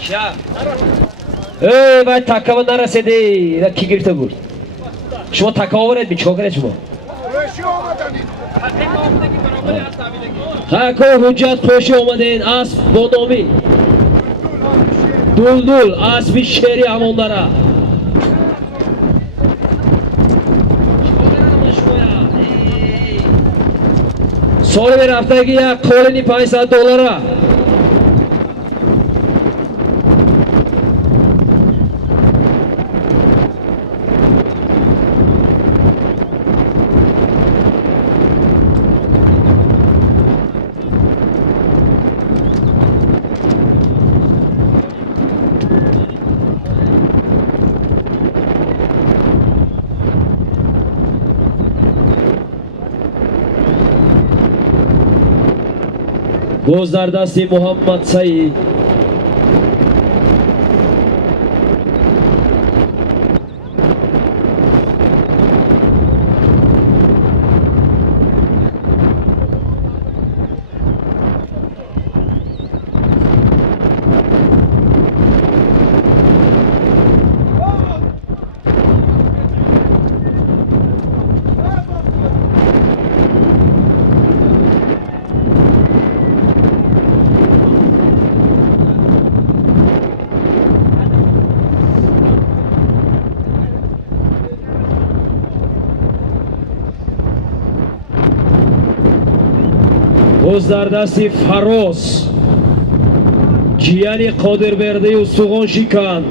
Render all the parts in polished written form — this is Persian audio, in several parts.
شا باید تکاوه نرسیدی را کی گرفته بود؟ شما تکاوه برید چیکار کنید شما؟ تکاوه حجت پوشی آمدین اسب با نامی دولدول اسبی شیری همانداره سال به رفتگی یک قولینی $500 باز در دست محمد سعید باز در دست فراز جیانی قادر برده و سوغان شکن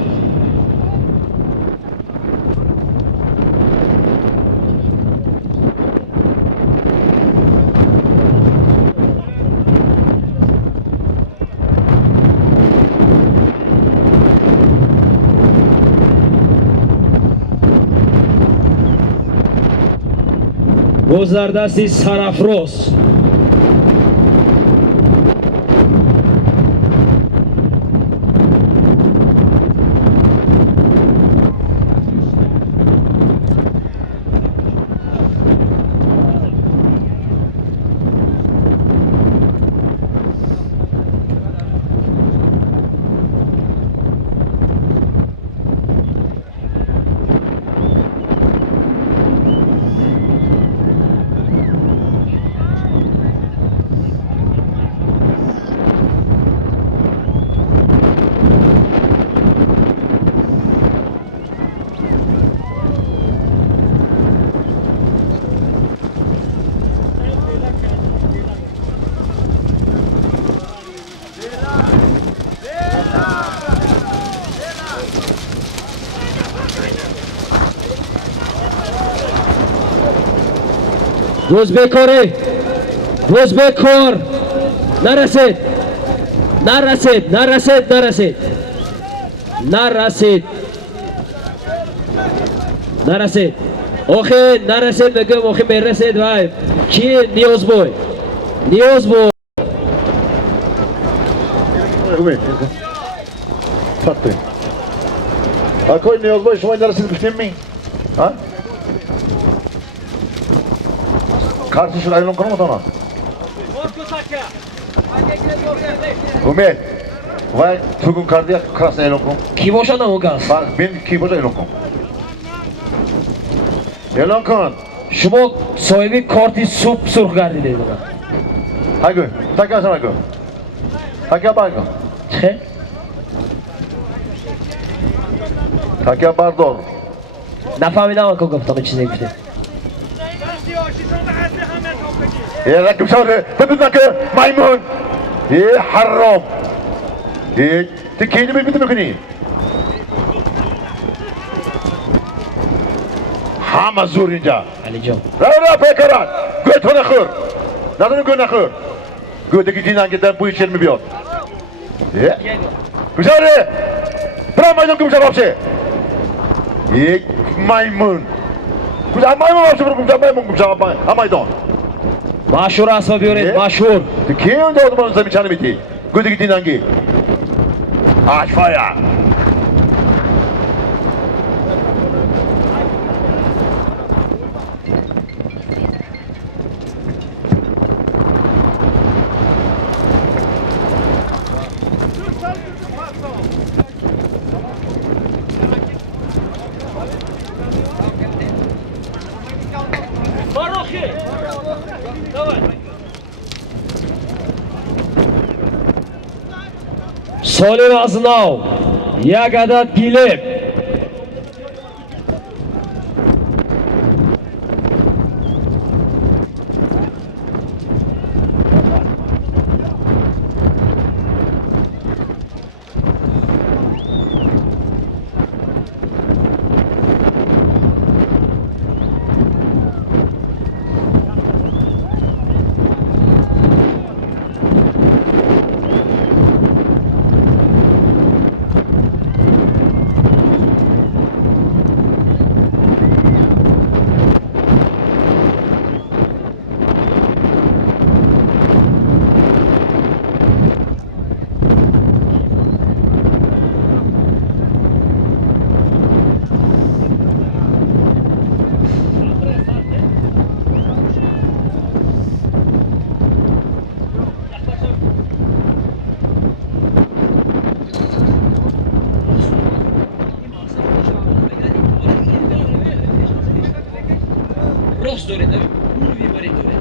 باز در دست سرافراز روز بکاره روز بکار نرسید نرسید نرسید نرسید نرسید نرسید آخه نرسید بگم آخه میرسید وای چی نیاز بای نیاز بای Fatto. A koji ne odvojiš ovaj da se zbog mi? Ha? Karşı şurayı lan kanı mı tona? Umut. Vay bugün kardiyak krasna elokon. کی باشن اون گاز Bak ben ki boza elokon. Elokon. شما صاحبی کارتی سوپ سرخ گردیده دیدم Hagı. Takya sana hagı. Takya barga. چه؟ Takya bardor. نفهمیدم اکو گفتم چیزی گفته ركب شوره بدك ميمون حرام تكيني بالبيت مكني حما زور اینجا علی جان لا فكرات قلت هنا خير لا نقول خير قلت لك جينا قدام بوي شيل مبيوت كشاره برا ما يجوكم شباب شيء ميمون كل ميمون ما شوفكم شباب ميمون شباب ما يدون مشهور اسما بیارید مشهور کی اون دو من زمین چنه میتی گودی گیتی نانگی آش فایا Solim Aznov, یک عدد گیلب. Rost dore, da kurvi bari dore.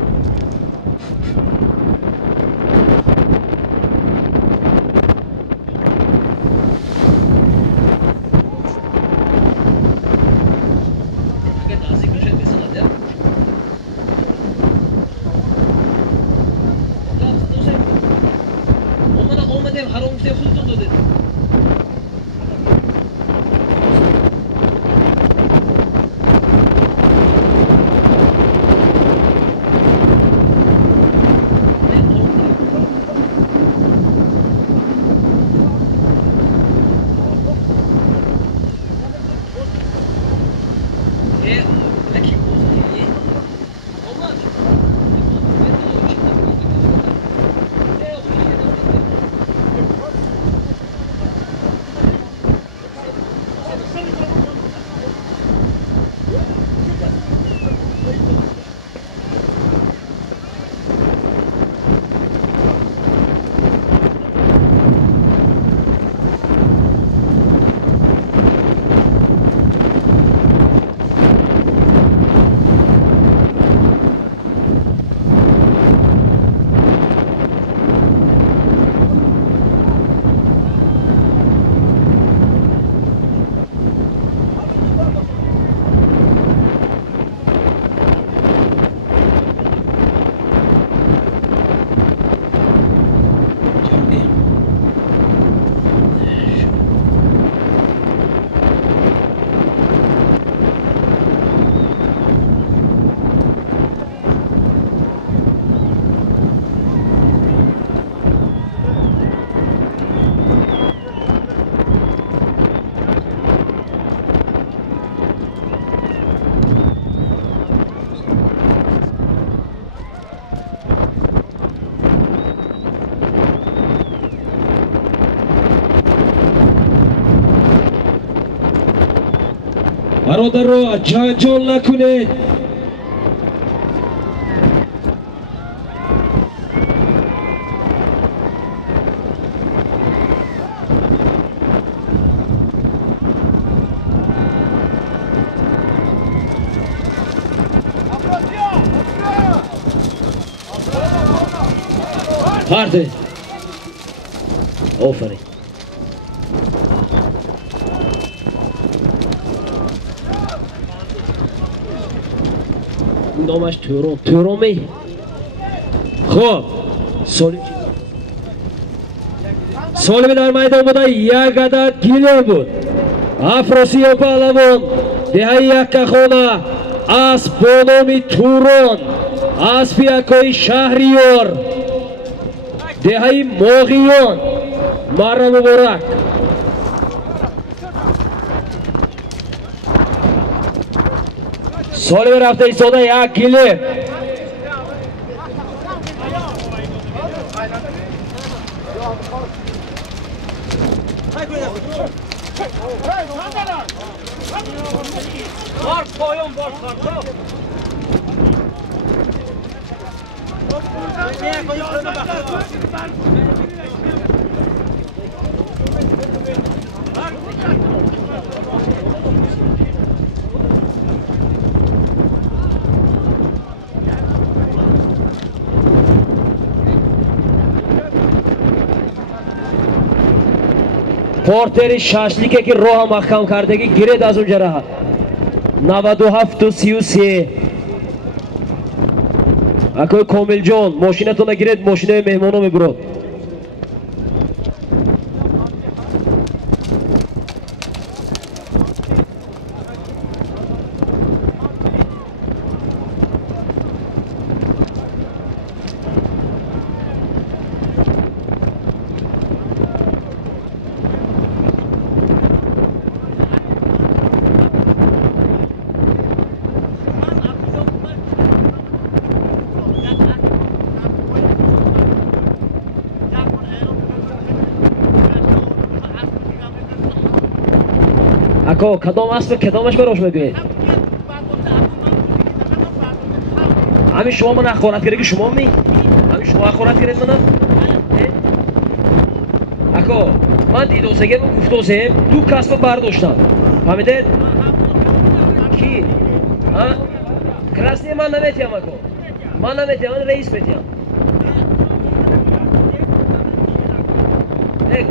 Agar nazik bashad besana da. Olmadı haram işte khudud dode. برادرها جنجال نکنید. پرده آفرین. نامش تورومی. خب سالمی در میدان بوده، یک عدد گیله بود. افراسی و پهلوان دهی یک خانه اسب با نام توران، اسب یکای شهریار دهی ماغیان. مرا مبارک. سالمی رفته ایستاده یک گیله. پورتری شاشلیکه که راه محکم کردگی گیرد از اونجا راه 97-33 اکوی کامل جان ماشینتون گیرد ماشینه مهمانو میبرد اکو کدام اسب کدامش براش میگوید همین شما من اخورت گرگی شما می همین شما اخورت گرگ منم اکو من دیدوزگه و گفتوزه دو کسب برداشتم فهمیده کی ها کراسنی من نمیتیم اکو من نمیتیم من رئیس میتیم یک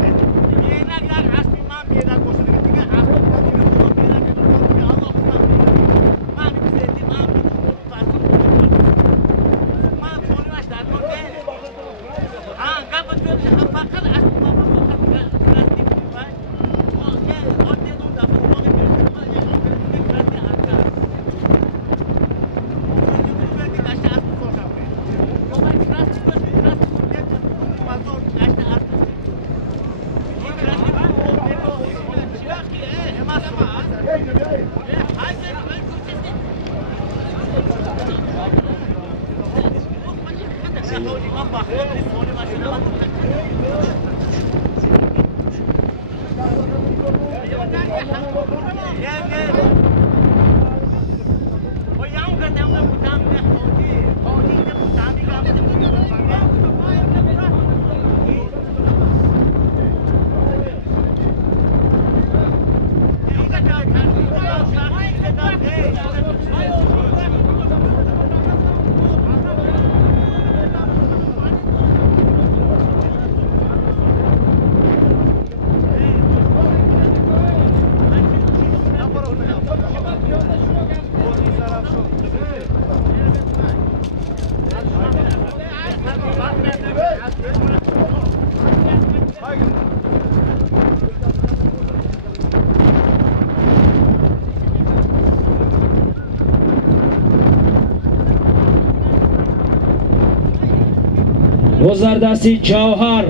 گذردستی جوهر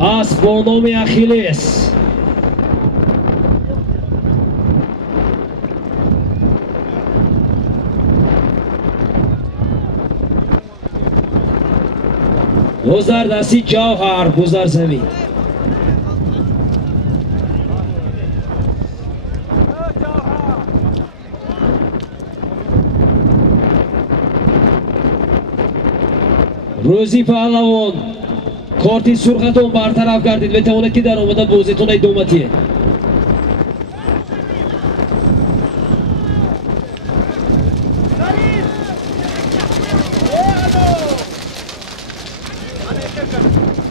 از بانام اخیلس گذردستی جوهر گذر زمین روزی پهلوان کارتی سرختون برطرف کردید بتواند که در آمده بازیتون ایدومتیه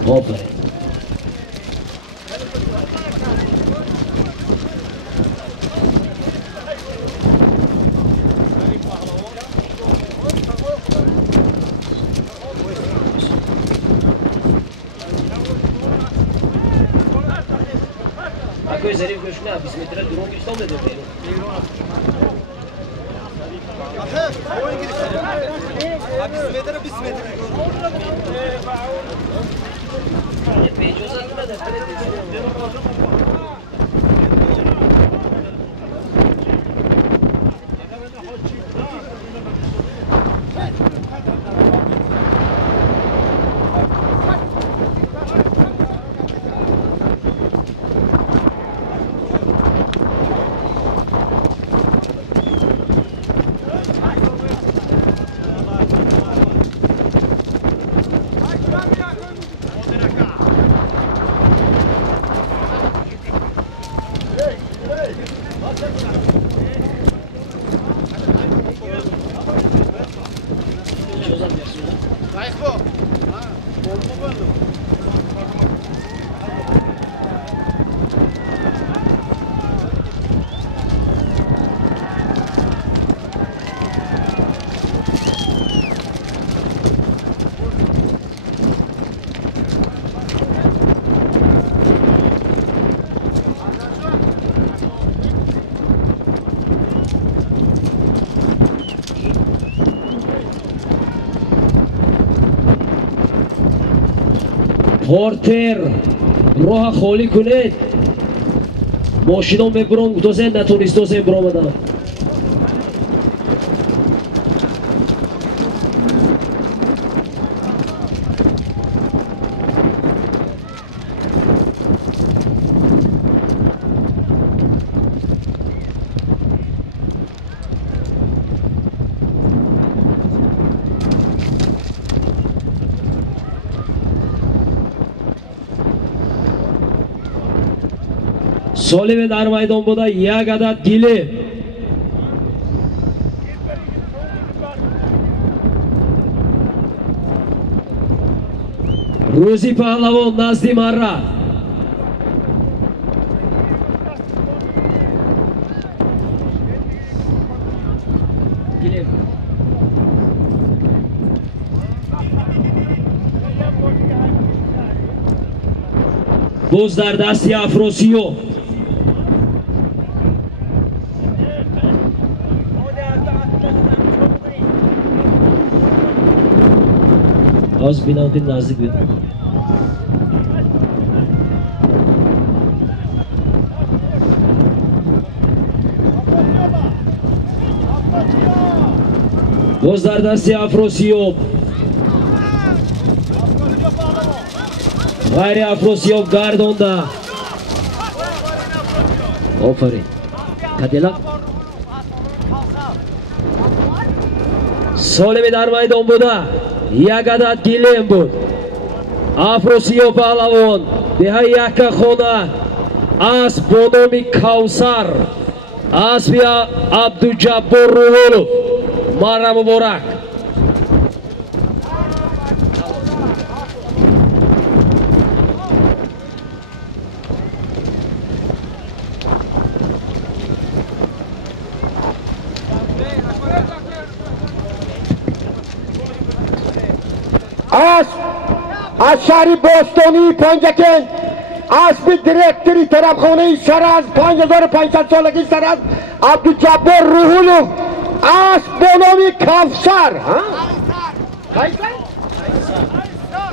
آفرین Ako'y zarif görüşüne 20 metre drone girişte olmadı diyor. Oyun girişte. 20 metre 20 metre. Peki o zaman da پورتر راه خالی کنید. ماشینا میبرن گذاشتن نتونستن برآمدن. Солиме дар майдон буда як адад гиле. Рӯзи паҳлавон назди марра. Боз дар дасти Афросиё. Az binantin nazik bir. Boz dar dasti Afrosiyov. Gayri Afrosiyov gardonda. Ofarin. Kadilak. Solimi dar maydon buda. یک عدد گیلیم بود. Афросиё паҳлавон деҳаи яка хона аз бо номи Кавсар асби Абдуҷаббор Рӯҳулов марра муборак. از شهری باستانی پنجکن اسب دیرکتری طرفخانه سرز 5500 سالگی سرز عبدالجبار روحولوف اسب با نام کفسر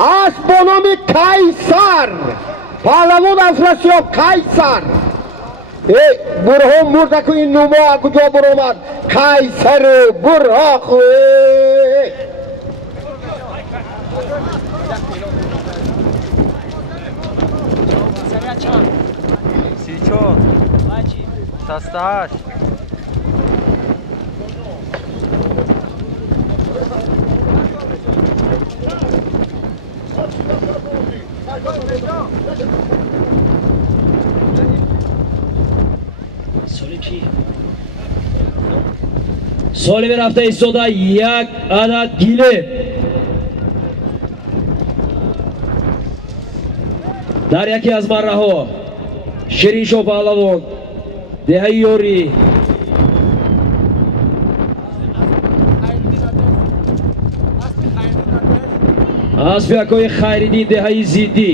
اسب با نام کیسر پهلوان افراسیاب کیسر برها مرده که این نوما کجا برآمد کیسر برها خوی Сичо. 68. Солими рафта истода як адад гиле. дар яке аз марраҳо Шириншоҳ паҳлавон деҳаи ёрӣ асби акои Хайриддин деҳаи Зиддӣ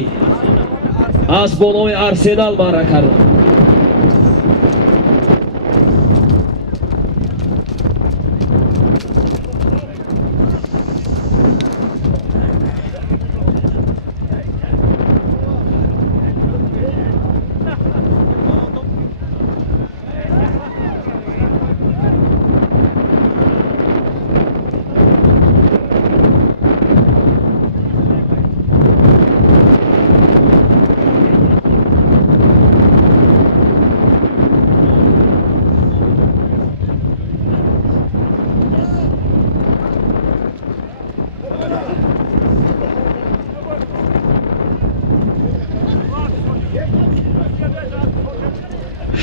аз бо номи Арсенал марра карданд.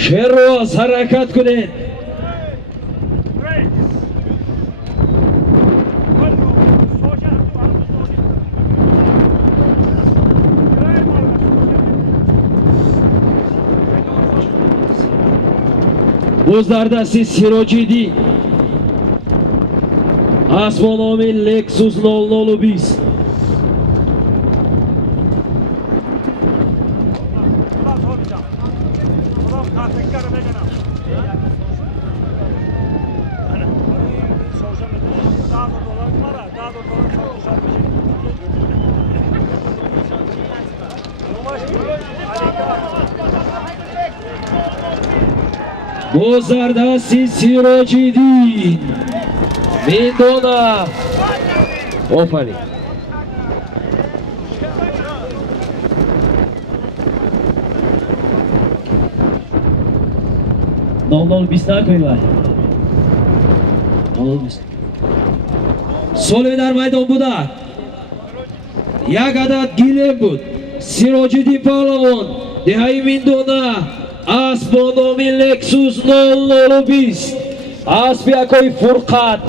Шерроз ҳаракат кунед. боз дар дасти Сироҷиддин аз бо номи Lexus 0020 Daha da dolar. Bozarda Sirocidin Mindona Ofali. Nol bistar koyuyor. Olmuş. Solvedar maydon buda. Yagadat Gilebut. Sirocidin Palavon. Dehay Mindona. Asbonomi Lexus 002. Asbiakoy Furqat.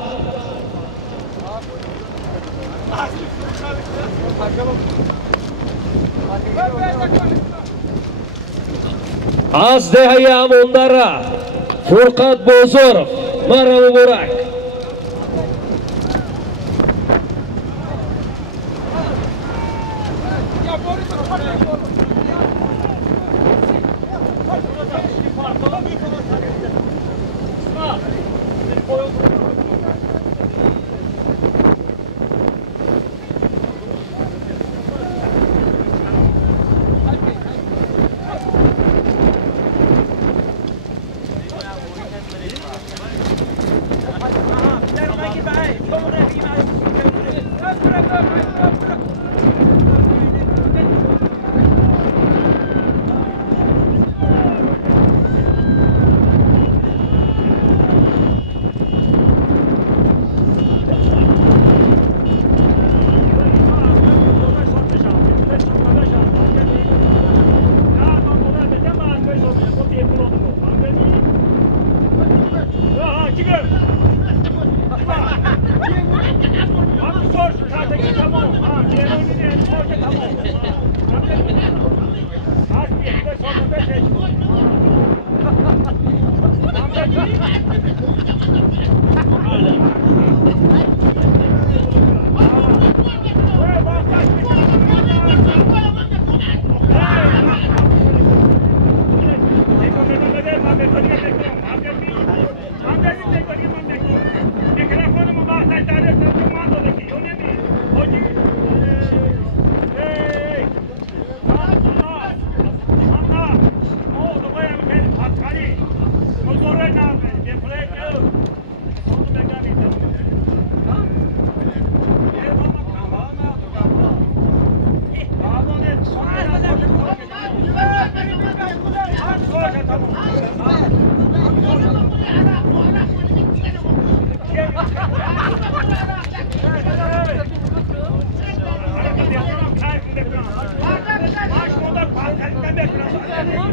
Az Dehayam Ondara. Furqat Bozorov. Marhamu Burak.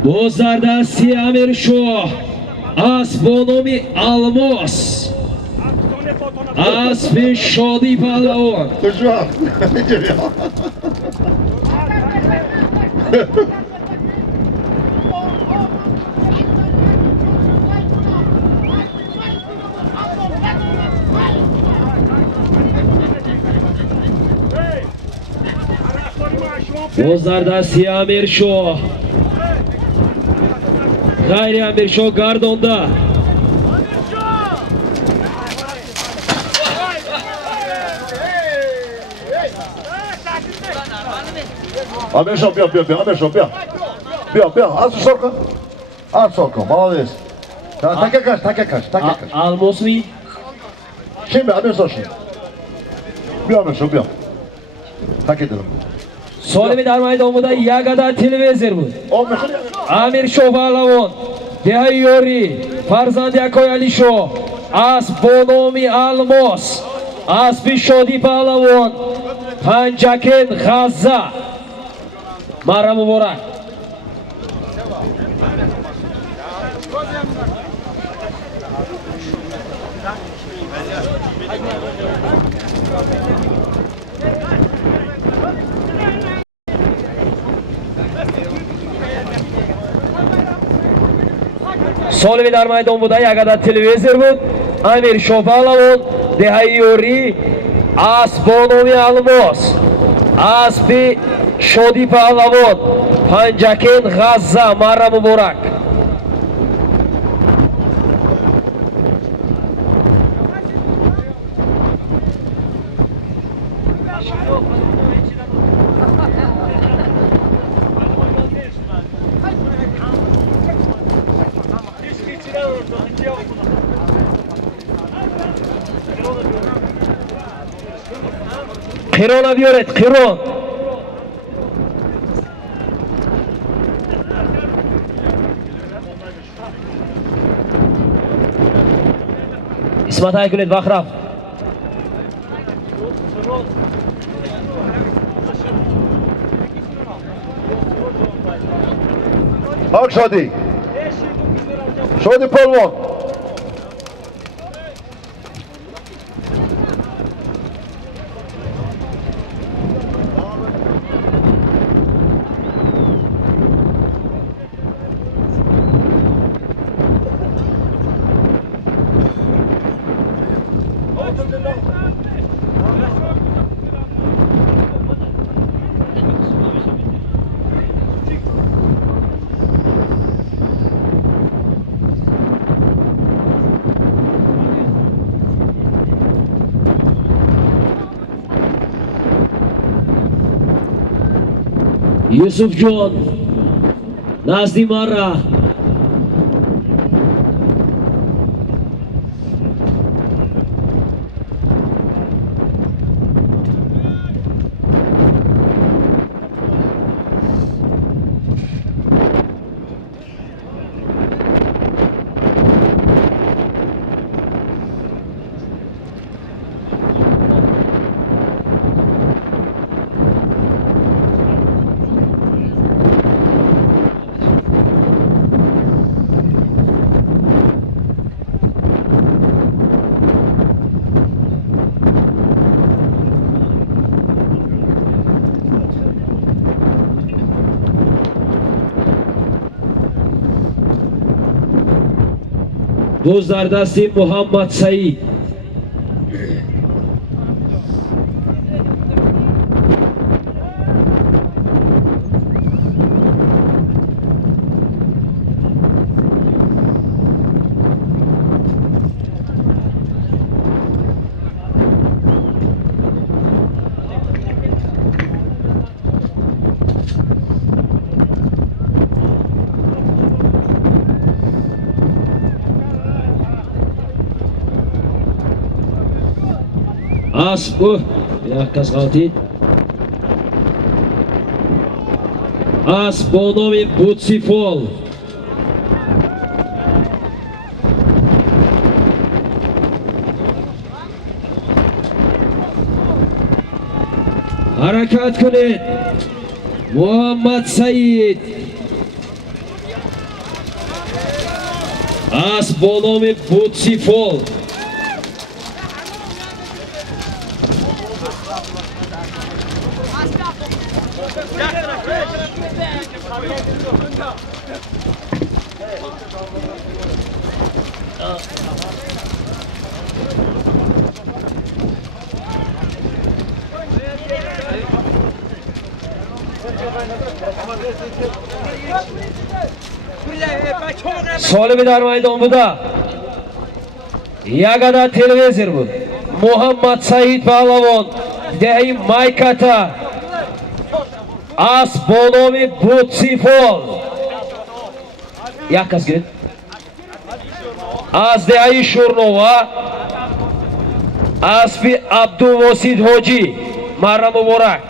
Bozarda Siamir Shoh. Asbonomi Almos. Asfi Shodi Palavon. Bonjour. Bozarda Siamir Shoh. Gayri Amir Shoh Gardon'da. Amir Shoh, bien, Amir Shoh, bien. Bien, az sorka. Az sorka, молодец. Take kaç. Almosvi. Şimdi Amir Shoh şimdi. Amir Shoh, bien. Tak edelim. Solvi Darmaydomu'da Yagada Tilvezer bu. 15. Amir Shoh Palavon. Dehay Yori. Farzandi Akoy Ali Shoh. Asbonomi Almos. Asfi Shodi Palavon. Panjaken G'azza. Marhamu Burak. Solvi Darmaydomu'da Yagada Tilvezer bu. Amir Shoh Palavon. Dehay Yori. Asbonomi Almos. Asfi Shodi Palavon. Panjaken G'azza. Marhamu Burak. Qiron بیارید Qiron. اسمت های کنید وقت رفت. آق شادی شادی پلوان Yusuf John Nazdi Marra دوز در دست محمد سعید اسب یک کس غلطید اسب با نام بوتسیفال حرکت کنید محمد سعید اسب با نام بوتسیفال سالمی در میدان بوده یک عدد تلویزیون بود محمد سعید پهلوان دهی مایکتا اسب با نام بوتسیفال یک کس گرید از دهی شورنووا اسب عبدالواسید حاجی مرم مبارک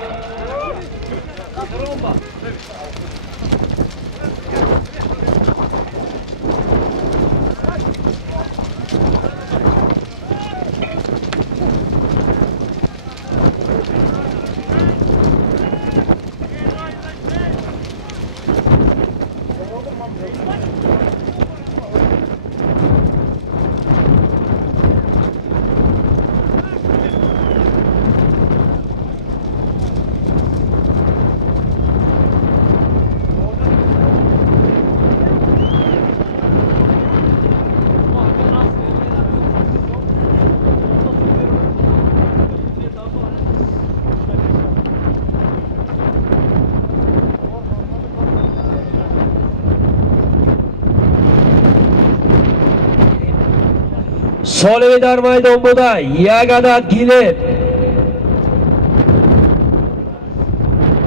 سالمی در میدان بوده یک عدد گیله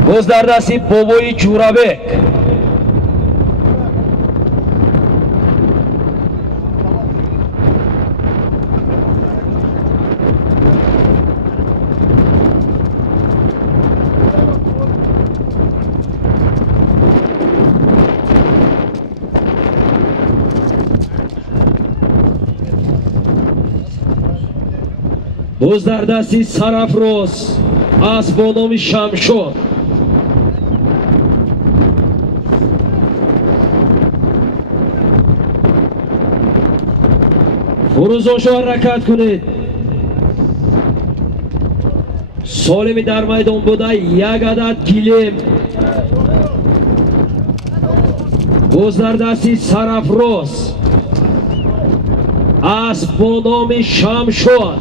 باز در دستی بابای جورابک باز در دستی سرافراز اسب با نام شمشاد. فروزاشو حرکت کنید. سالمی در میدان بوده یک عدد گیلم. باز در دستی سرافراز اسب با نام شمشاد.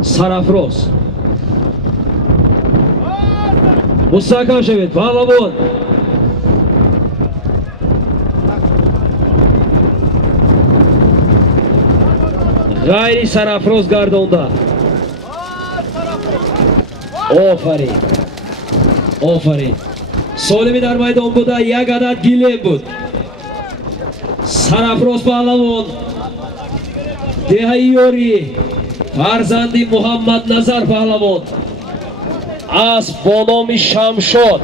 سرافراز مستحکم شوید پهلوان. غیری سرافراز گردانده. آفرین آفرین. سالمی در میدان بوده یک عدد گیلم بود. سرافراز پهلوان دهه یاری فرزندی محمد نظر پهلوان اسب با نام شمشاد.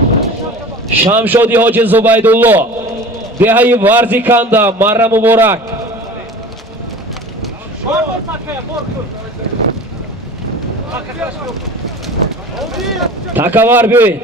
شمشادی حاجی زبیدالله دهه ورزی کنده مره مبارک. تکاور بیایید.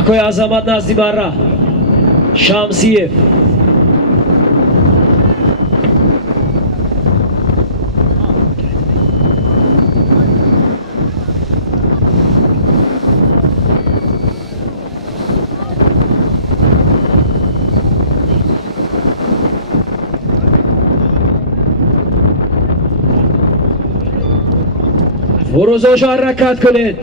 Akoy Azamat nazdi barra Shamsiyev. Furuzosho harakat kunid.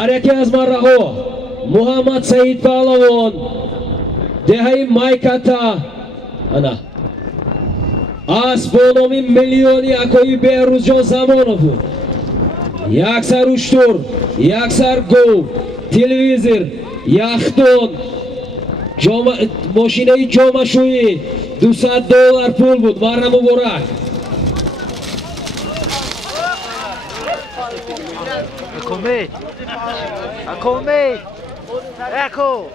در یکی از مره‌ها محمد سعید پهلوان دهی مایکتا انا از بانامی میلیونی اکوی بهروز جان زمانو بود یک سر اشتر یک سر گو تلویزر یختون ماشینه جامشویی $200 پول بود مرم مبارک Acomete! Acomete! Ecco!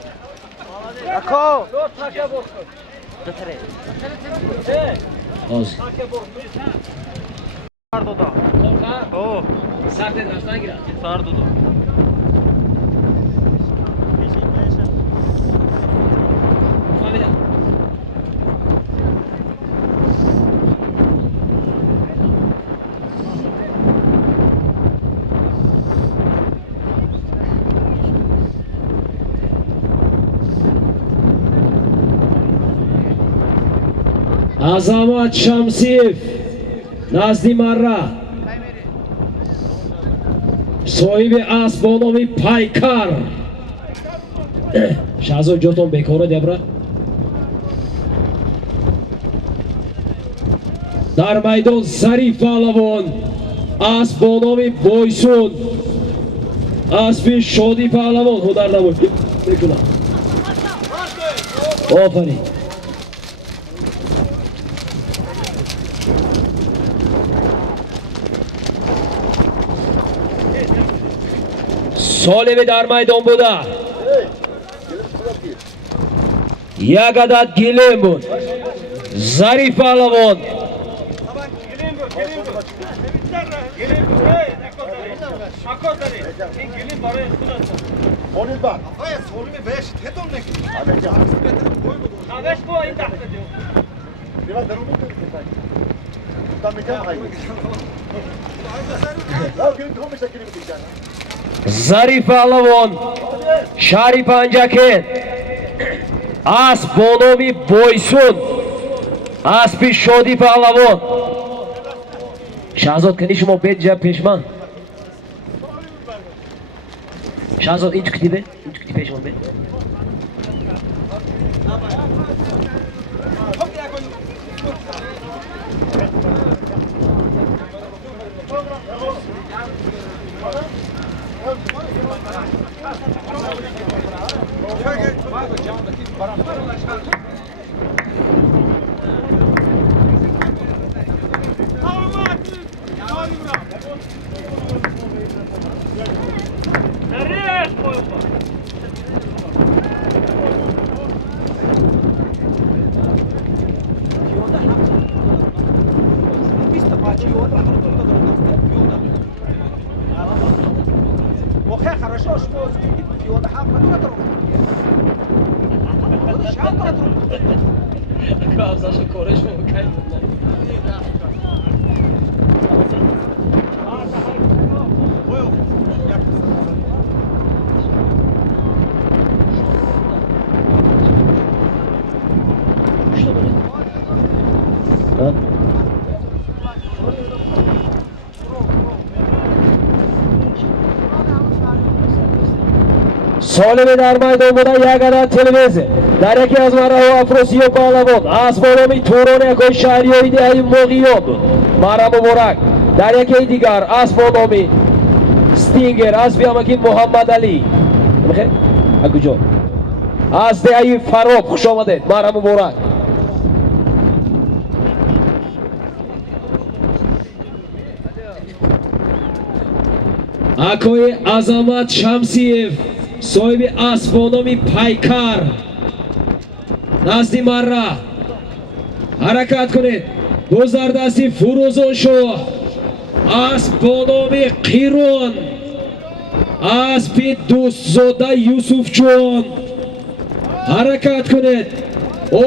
Ecco! آز Sardo da. Oh, سرد نشتن گیرد sardo da. فهمیدم азамат шамсиев назди марра соҳиби асб бо номи пайкар шаҳзод ҷотон бекора дебра дар майдон зариф паҳлавон асб бо номи бойсун асби шодӣ паҳлавон ҳунарнамоӣ мекунад офарин солими дар майдон буда як адад гилем буд зариф паҳлавон зариф паҳлавон шаҳри панҷакен асб бо номи бойсун асби шодӣ паҳлавон шаҳзод кани шумо беҷа пешман шаҳзод инҷ кутибе инҷ кути пешман бе Хорошо, что пиода хам кавзашу кореш мукай солими дар майдон буда як адад телевизор дар яке аз марҳаҳо афросиё паҳлавон аз бо номи турони якои шаҳриёи деҳаи моғиён буд марҳам муборак дар якеи дигар аз бо номи стингер асби амакин муҳаммадалӣ мехе акуҷо аз деҳаи фароб хушомадед марҳам муборак акои азамат шамсиев соҳиби асб бо номи пайкар назди марра ҳаракат кунед боз дар дасти фурӯзон шоҳ асб бо номи қирон асби дӯстзода юсуфҷон ҳаракат кунед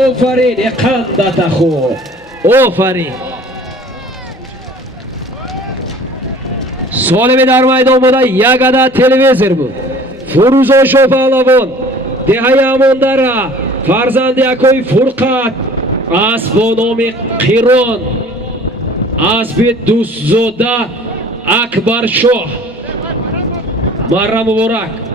офарин эқандата хуб офарин солими дар майдон буда як адад телевизор буд фурӯзон шоҳ паҳлавон деҳаи амондара фарзанди якои фурқат асб бо номи қирон асби дӯстзода акбаршоҳ Marra muborak.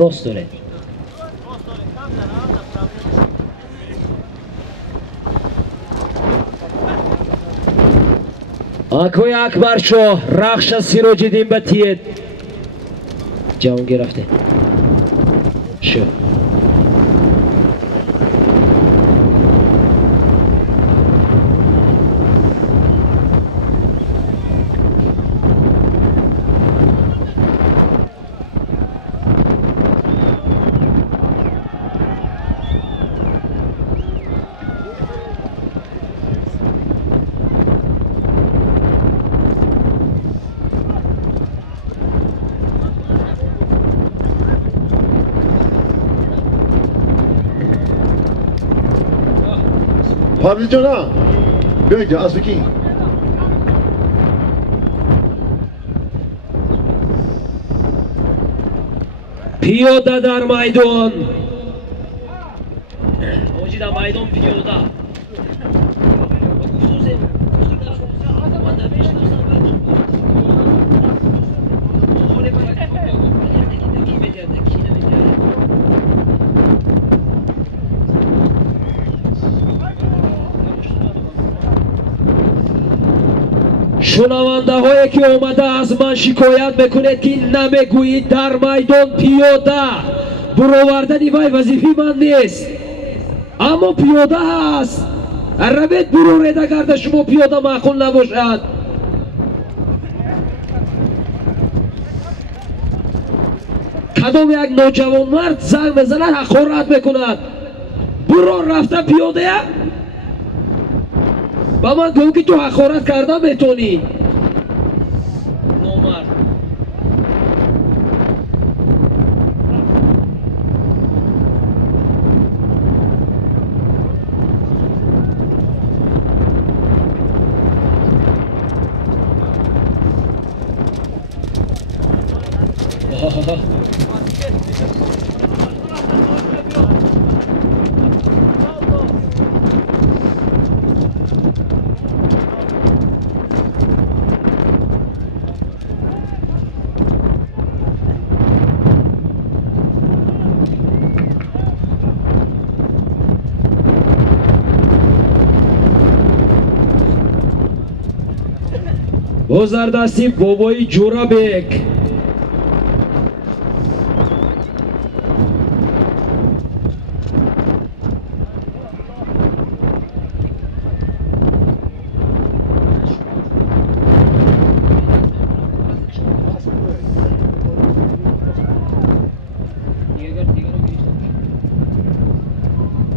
راست داره. آکوی اکبر شو رخش سیروجی دیم بتید جوان گرفته شو Pavli Jona, bia اینجا از بکی. پیاده در میدان آجی در میدان پیاده شنونده هایی که آمده از من شکایت میکنید که نمیگویید در میدان پیاده برآوردن وای وظیفه من نیست اما پیاده هست روید برورید اگر در شما پیاده معقول نباشد کدام یک نوجوان مرد زنگ بزند حقارت میکند برو رفته پیاده با من گو که تو حقارت کرده میتونی نومرد بازردستی بابای جورابک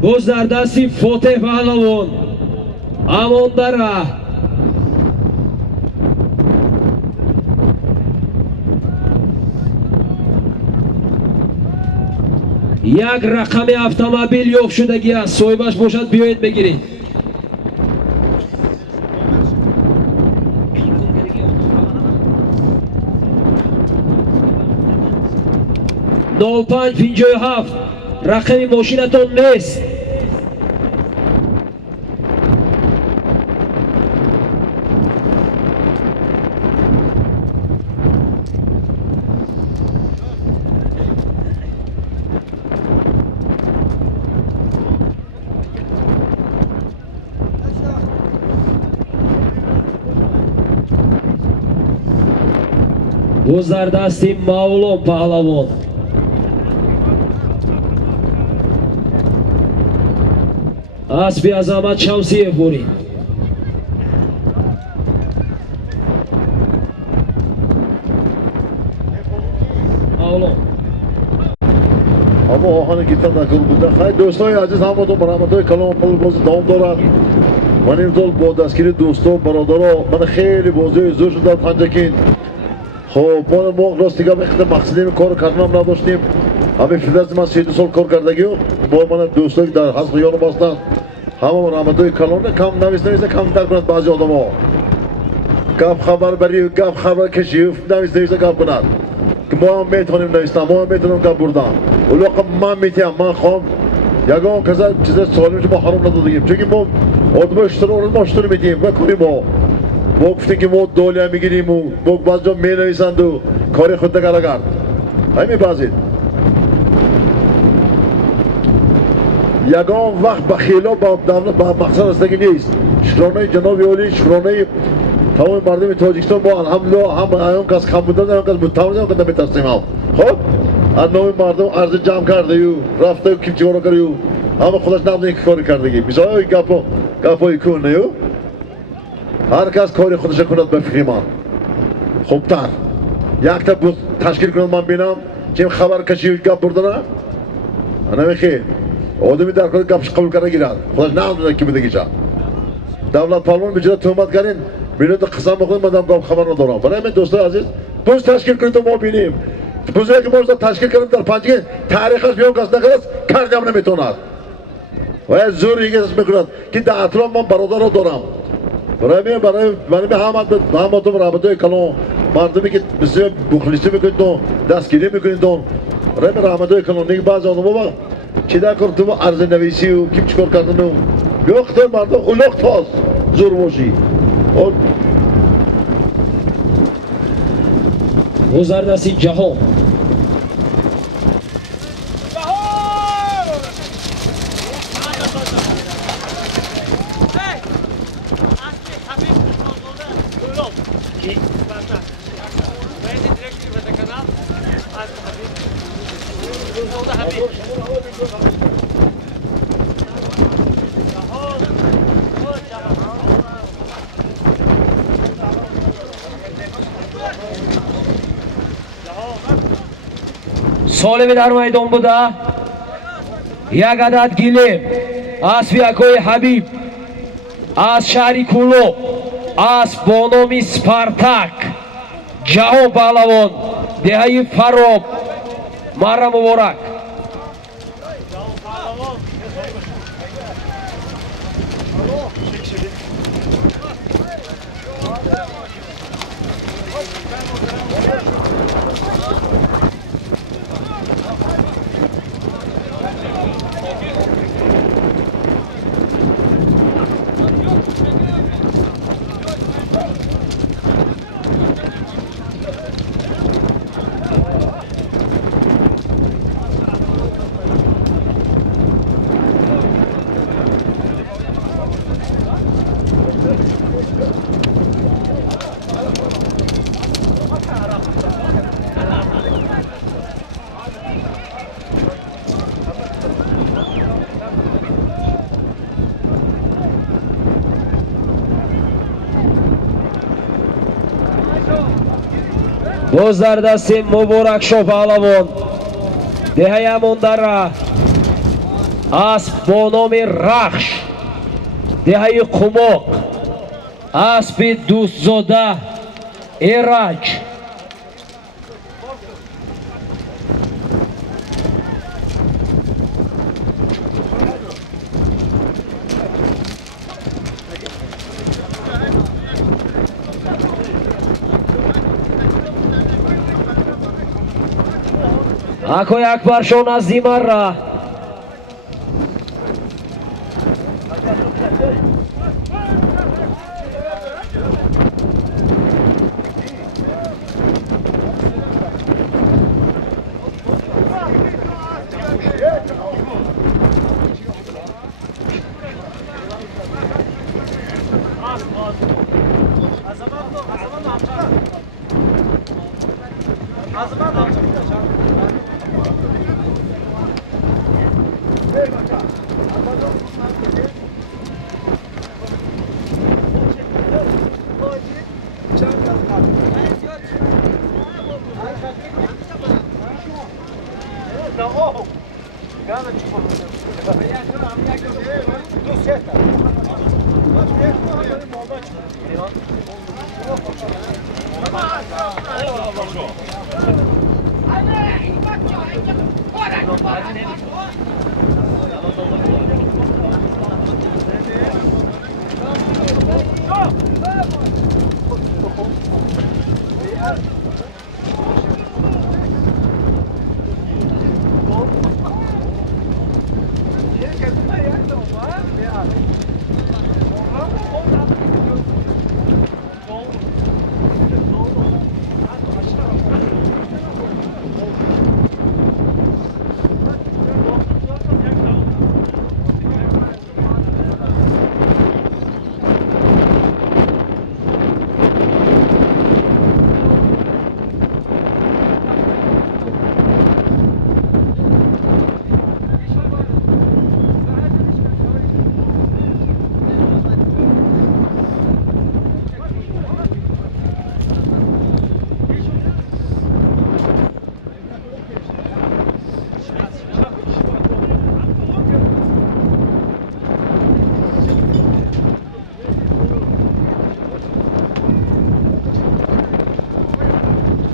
بازردستی فاتح پهلوان امان داره یک رقم اتومبیل یافت شدگی است صاحبش باشد بیایید بگیرید نو 557 رقم ماشینتون نیست بازردستی مولون پهلوان اسب عظمت شمسی برید. اولو اما آهان گیتر نکرده بوده. خیلی دوستای عزیز همتون برامتای کلام پل بازی دوام دارن. من امسال با دستگیری دوستان برادرها من خیلی بازی زور شده پنجکین. خب ما موقع راست دیگه وقت مقصدی کار کردنم نداشتیم. همین فیلز من 32 سال کار کردگی با من دوستایی در حسب یارو باستن. همه برامتای کلام کم نویسه کم در کنند بعضی آدم‌ها. گپ خبر بری گپ خبر کشی نویسه گپ کنند. که ما میتونیم نویسیم ما میتونیم گپ بردن. ولی من میتونم من خواهم یگان کسی چیز سالمی که ما حرام ندادیم چون ما آدم اشترار ما اشتر میدیم و کنیم ما گفتیم که ما دوله میگیریم و ما بعض جا می نویسند و کاری خود نگرد کرد همین بعضی یگان وقت بخیلا با دولت با مقصد رسیدگی نیست شکرانه جناب اولی شکرانه تمام مردم تاجیکستان ما الحمدلله هم ایام کس کم بودن هم کس متحمل هم کس نمیترسیم هم خب از نوع مردم عرض جمع کرده یو رفته و کیم چیکار کرده یو همه خودش نبوده این کاری کردگی مثلا گپای کن نیو هر کس کاری خودش کند به فکر من خوبتر یک تا تشکیل کنند من بینم چیم خبر کشی گپ بردنه نمیخی آدمی در کاری گپش قبول کرده گیرد خودش نبوده که بدگی شد دولت پارلمان بجرد تهمت کردین بینید قسم بخونید من دم خبر ندارم برای من دوستای عزیز پوز تشکیل کنید و ما بینیم پوزی که ما تشکیل کردیم در پنجگی تاریخش بیان کس نکرد کردیم نمیتوند و زور یکی دست میکند که در اطراف من برادر رو دارم برای همه تو رابطه کلان مردمی که بسیار بخلیسی میکنید و دستگیری میکنید و برای من رحمته کلان نیک بعض آدم با چی در کرد تو عرض نویسی و کیم چکار کردن و بیاختر مردم اولوک تاست زور باشی گذردستی جهان سالمی در میدان بوده یک عدد گیلم اسب یکوی حبیب از شهری کولو اسب با نام سپارتاک جهان پهلوان دهه فراب مرا مبارک گذردستی مبارک شو پهلوان دهه مندره اسب با نام رخش دهه قماق اسب دوستزاده ایرج اکوی اکبر شون از دیمر Hey,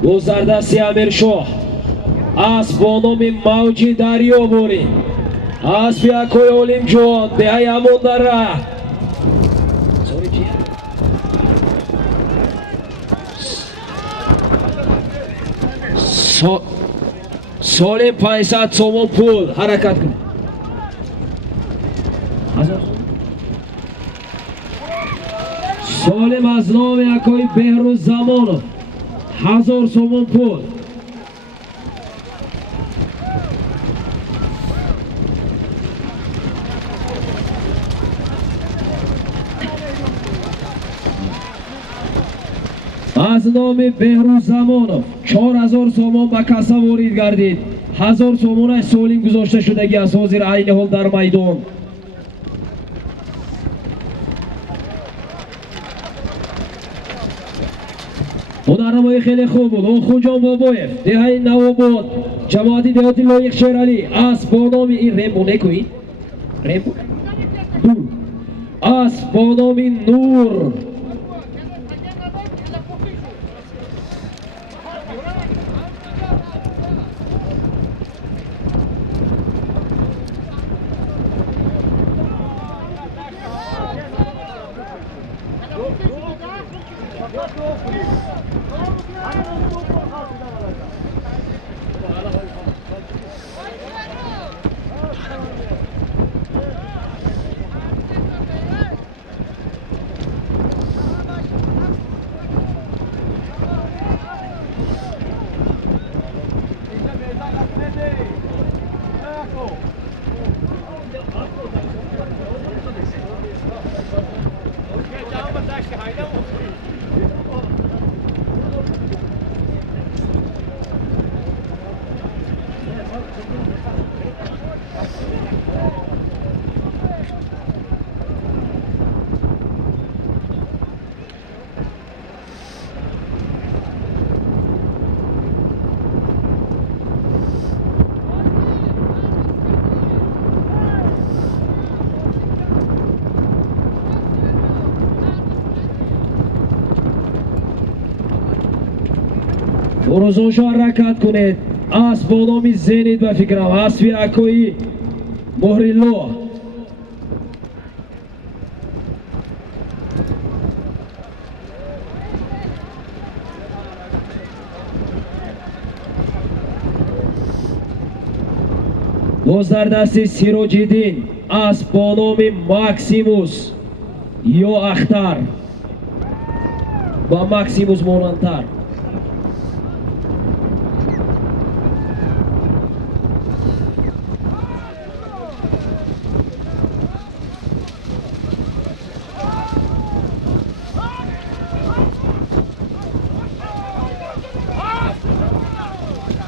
گذردستی امیر شاه اسب با نام موجی دریابوری اسب یکوی اولیم جوان دهی همون در ره سالم 500 سومون پول حرکت کن سالم از نام یکوی بهروز زمانو 1000 سومون پول از نام بهروز زمانو 4000 سومون به کسا وارد گردید 1000 سومونش سولیم گذاشته شدگی از حاضر عین حال در میدان هنرنمایی خیلی خوب بود آخون جان بابایف دهه نواباد جماعتی دهاتی لایق شیرالی اسب با نام این رمبو نکوید رمبو نور اسب با نام نور برزوشو حرکت کنید اسب با نام زینید به فکرم اسب یکوی مهرالله باز در دست سیروجیدین اسب با نام ماکسیموس یا اختر با ماکسیموس مانندتر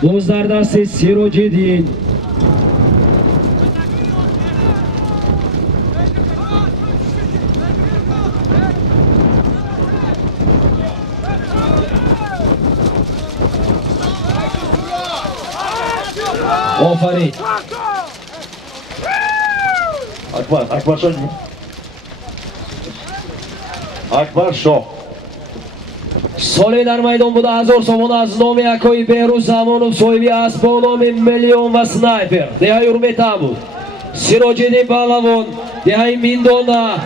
باز در دست سیروجیدین آفرین Akbar Şah. Akbar Şah. So'li dar maydon buda 1000 so'm az nomi Akoy Behruz Zamonov so'ybi asbo nomi million va snayper. Dehay Urmetamu. Sirojiddin Palavon. Dehay Mindona.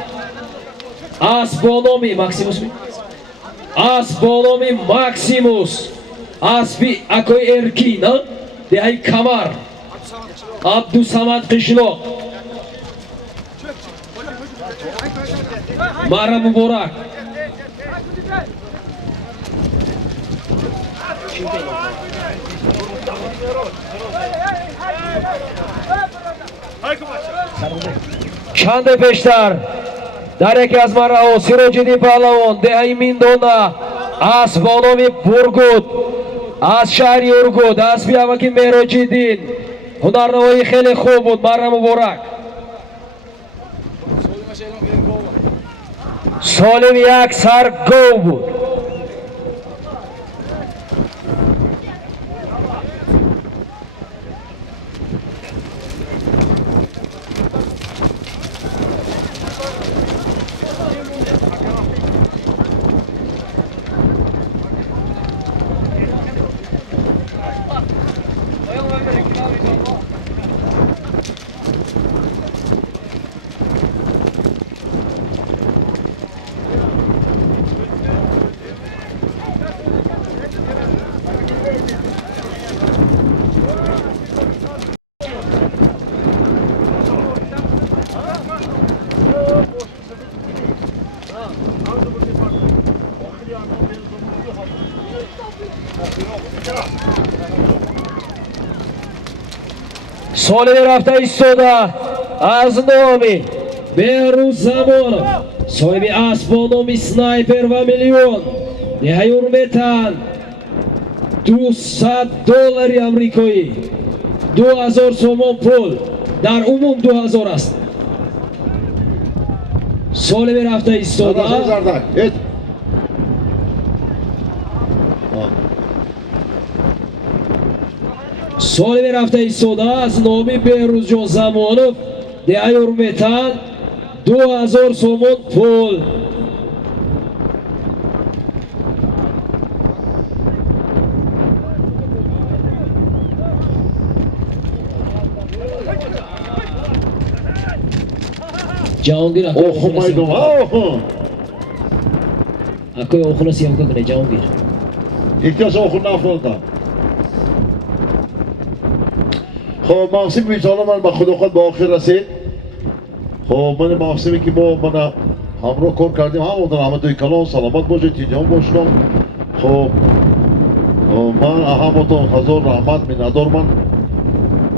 Asbo nomi Maximus. Asbo nomi Maximus. Asbi Akoy Erkin. Dehay Kamar. Abdusamad Qishloq. Mara Muborak. Chande Peshtar. Darek Azmarao, Sirojiddin Palavon, Dehay Mindona, Asbonomi Burgut, Shahri Urgut, Asbi Avaki Merojiddin. Hunarnavoyi kheli خوب بود. Mara Muborak. Solim yak sar gov بود. So'li rafta istoda az nomi Behruz Zamonov so'ybi asbo nomi snayper va million Dehay Urmetan $200 amrikoyi 2000 so'mon pul dar umum 2000 است. So'li rafta istoda Zardak. Et. So'li rafta istoda az nomi Behruzjon Zamonov Dehay Urmetan 2000 so'mon pul. Jahongir aka O'qimaydim. Akoy o'qina syomka qilay Jahongir. Ikkasi o'qindan afronda. خب موسم بیچاره من با خدا خود با آخر رسید. خب من موسمی که ما همراه کار کردیم همونطور همه دوی کلان سلامت باشه تیجان باشم. خب من همونطور هزار رحمت میندار من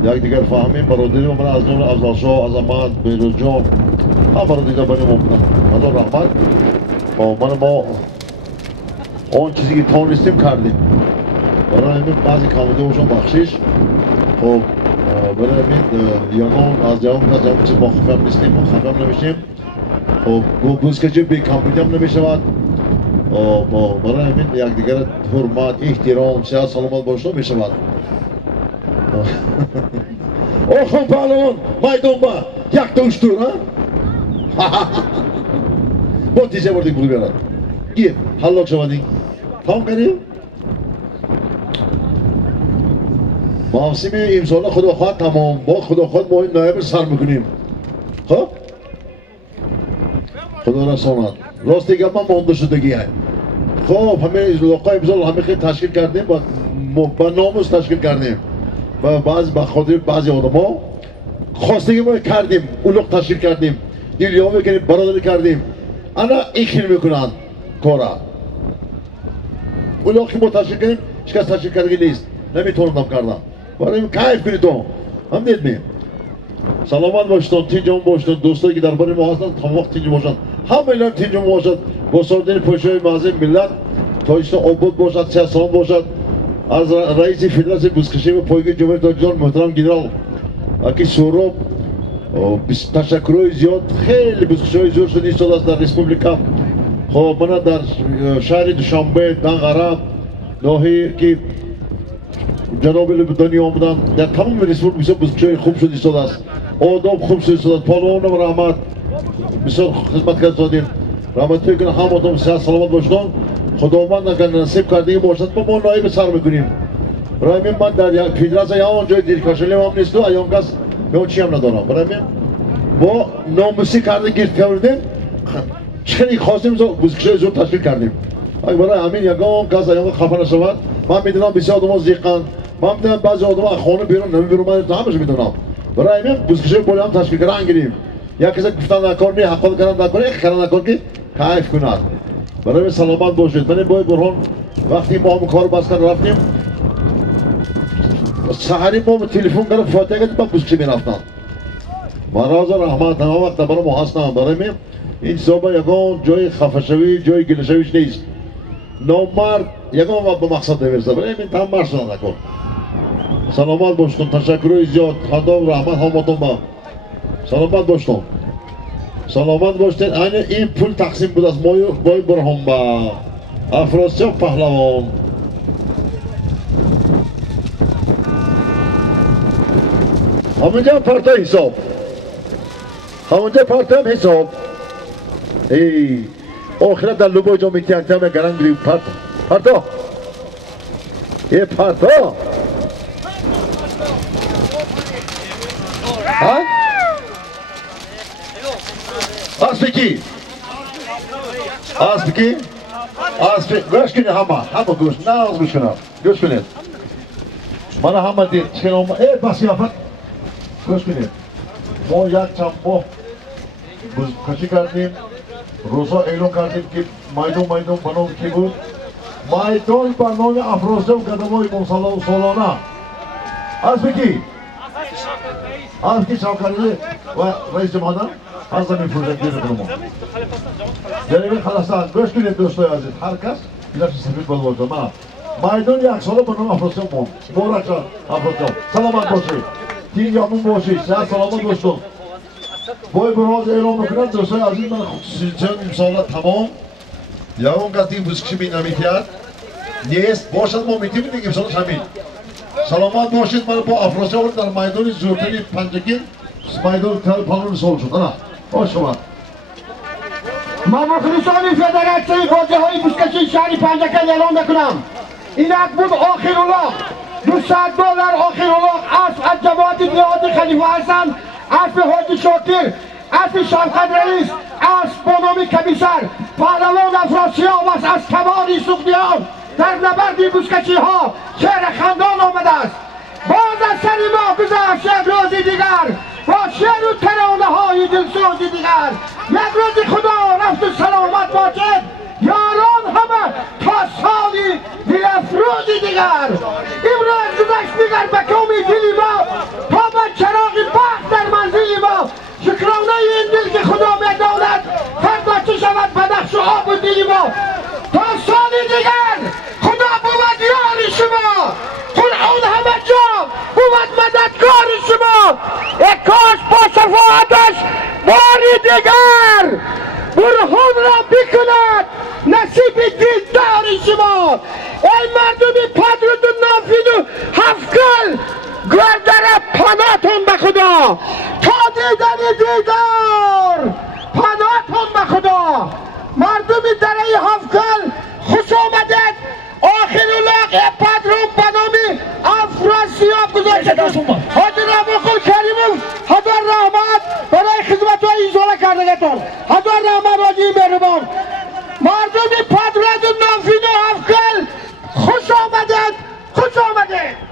یک دیگر فهمیم برادری من از جمله افضلشاه عظمت بهروز جان هم برادری بنیم ممکنه هزار رحمت. خب من ما آن چیزی که توانستیم کردیم برای همین بعضی کامده باشم بخشش. خب برای همین یانون از جوان چیز ما خفم نیستیم ما خفم نمیشیم. خب بوز که بی کامپیوتر هم نمیشود. برای همین یک دیگر حرمت احترام صحت سلامت باشه میشود. خب پهلوان میدان با یک تا اشتور با تیزه بردیم بودی بیارد گیر حلاک شودیم تمام کنیم. موسم امسال خدا خواهد تمام با خدا خواهد ما این نایب سر میکنیم. خب خدا رساند راست دیگه من مانده شدگی هست. خب همه لقای امسال همه خیلی تشکیل کردیم با ناموس تشکیل کردیم و بخاطر بعضی آدم ها خواستگی ما کردیم اولوق تشکیل کردیم دیلیام میکنیم برادری کردیم انا این خیلی میکنن کارا اولوق که ما تشکیل کردیم شکست تشکیل کردگی نیست نمیتونم کردم برای این کیف کنید تو هم دید می سلامت باشتن تینجان باشتن دوستایی که در باری ما هستن تمام وقت تینجان باشن همه ایلان تینجان باشد با ساردین پوشای معظم ملت تاجیکستان آباد باشد سیاه سلام باشد از رئیس فدراسیون بزکشی و پایگاه جمهوری تاجیکستان محترم گنرال اکی سوراب تشکرهای زیاد خیلی بزکشی‌های زیاد شد ایستاده است در ریسپوبلیکا. خب من در شهر دوشنبه دنغرب ناحیه که جناب دنیا آمدن در تمام ریسپوبلیکا بزکشی‌های خوب شد ایستاده است. آداب خوب سیستاد پالوان و رحمت بسیار خدمت کردین رحمت توی کنه هم آدم صحت سلامت باشتن خداوند نکنه نصیب کردگی باشد ما نایب سر میکنیم برای من در یک فدراسیون یا جای دیرکشلی هم نیست و ایام کس یا چی هم ندارم برای من با ناموسی کرده گیر کردیم چنین خواستیم بزرگشای زور تشکیل کردیم برای همین یکم کس ایام خفه نشود من میدونم بسیار آدم زیقن من میدونم بعضی آدم خانه بیرون نمیبینم من همش میدونم برای همین بزرگشای بولی هم تشکیل کردن گیریم یا کسی گفتن نکنی حق کردن نکنی کردن نکنی کیف کند برای سلامت باشید من باید برهان وقتی ما هم کار بس کرد رفتیم سحری ما تلفن کردم فاتحه کردیم با بزرگشای میرفتن مراز رحمت همه وقت برای ما هستن برای من این صحبه یکان جای خفشوی جای گلشویش نیست نامرد یکان وقت به مقصد نمیرسه برای این تمام مرد شدن نکن سلامت باشتون تشکرهای زیاد خدا و رحمت همتون با سلامت باشتون سلامت باشتین این پول تقسیم بود از مای برهم با افراسیاب پهلوان همونجا پارتا حساب همونجا پارتا هم حساب ای آخرت در لبای جا میتیانتی همه گرنگ بیم پارتا یه پارتا ها؟ اسب کی؟ اسب کی؟ اسب گوش کنید همه گوش نه از گوش کنید گوش کنید من همه دید چکنم ای بس یافت گوش کنید ما یک چمپو کشی کردیم روزا اعلام کردیم که میدون بنام کی بود میدان برنامه افراسیاب قدمای سالانه اسب کی؟ اسب کی شوکرده و رئیس جمهور از زمین فرزند گیر کنم. جنبی خلاصان گوش کنید دوستای عزیز هر کس اینجا سفید بلوزه من میدان یک سال برنامه افراسیاب بود مبارک شد افراسیاب سلامت باشید تین یامون باشید صحت سلامت باشید بای براز اعلام میکنم دوستای عزیز من چند امسال تمام یا اون قدیم بزرگشی می نمیتید نیست باشد ما میتیم دیگه امسالش همین سلامت باشید من با افراسیاب در میدان زورتری پنجگین میدان پانون سال شد نه باش شما من مخلصان فدراسیون بازی های بزرگشی شهری پنجگین اعلام میکنم این بود آخر الله $200 آخر الله اسب از جماعت نیازی خلیفه حسن اسب حاجی شاکر اسب شوکت رئیس اسب با نام کمیسر پهلوان افراسیاب است از کماری سوقیان در نبرد بزرگشی ها شعر خندان آمده است باز از سر ما گذشت یک روزی دیگر با شعر و ترانه های دلسوزی دیگر یک روزی خدا رفت و سلامت باشد یاران همه تا سالی دل افروزی دیگر امروز گذشت دیگر به قومی دلی ما تا به چراغ بخت در منزلی ما شکرانه این دل که خدا میداند فردا چه شود به نقش و آب و دلی ما تا سالی دیگر خدا بود یار شما قرآن همه جا بود مددگار شما یک کاش با شفاعتش باری دیگر برهان را بکند نصیب دیدار شما ای مردم پدرود و نافین و هفکل گردر پناهتون به خدا تا دیدن دیدار پناهتون به خدا مردم دره هفکل خوش آمدید آخر الله پدرون به نام افراسیاب گذاشته حاضر رحمت کریم حضر رحمت برای خدمت و ایزاله کردگتون حضر رحمت راجی مهربان مردم پدرد و نافین و هفکل خوش آمدید خوش آمدید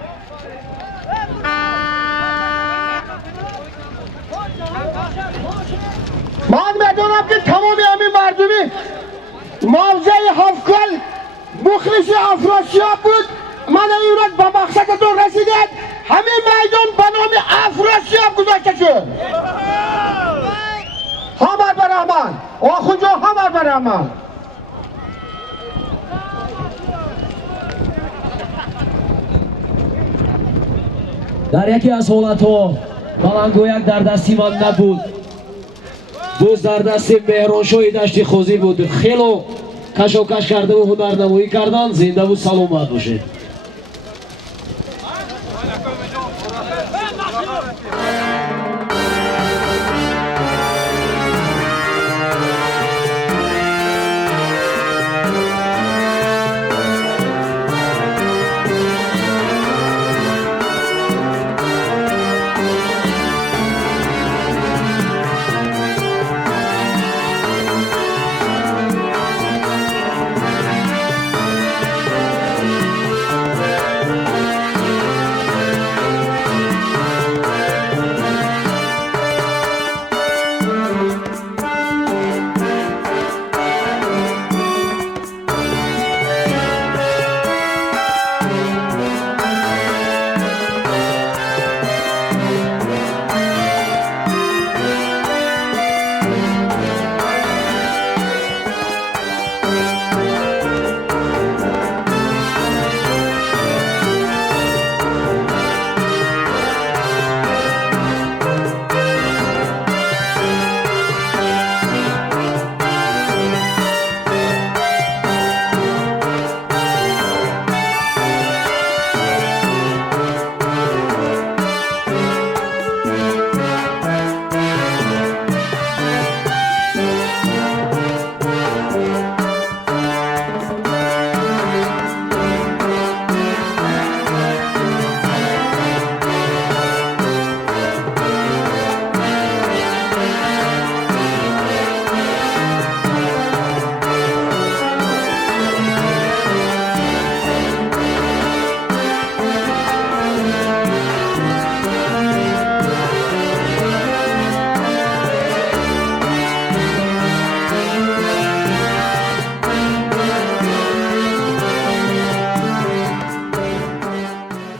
من میدونم که تمام همین مردمی موضع هفکل مخلص افراسیاب بود من این به مقصدتون رسیدید همین میدان به نام افراسیاب گذاشته شد همه برحمن آخونجا همه برحمن در یکی از حالتها بلنگویک در دستی من نبود بوز در دست مهرانشاه دشتی خوزی بود خیلی کش و کش کرده و هنرنمایی کردن زنده بود سلامت باشید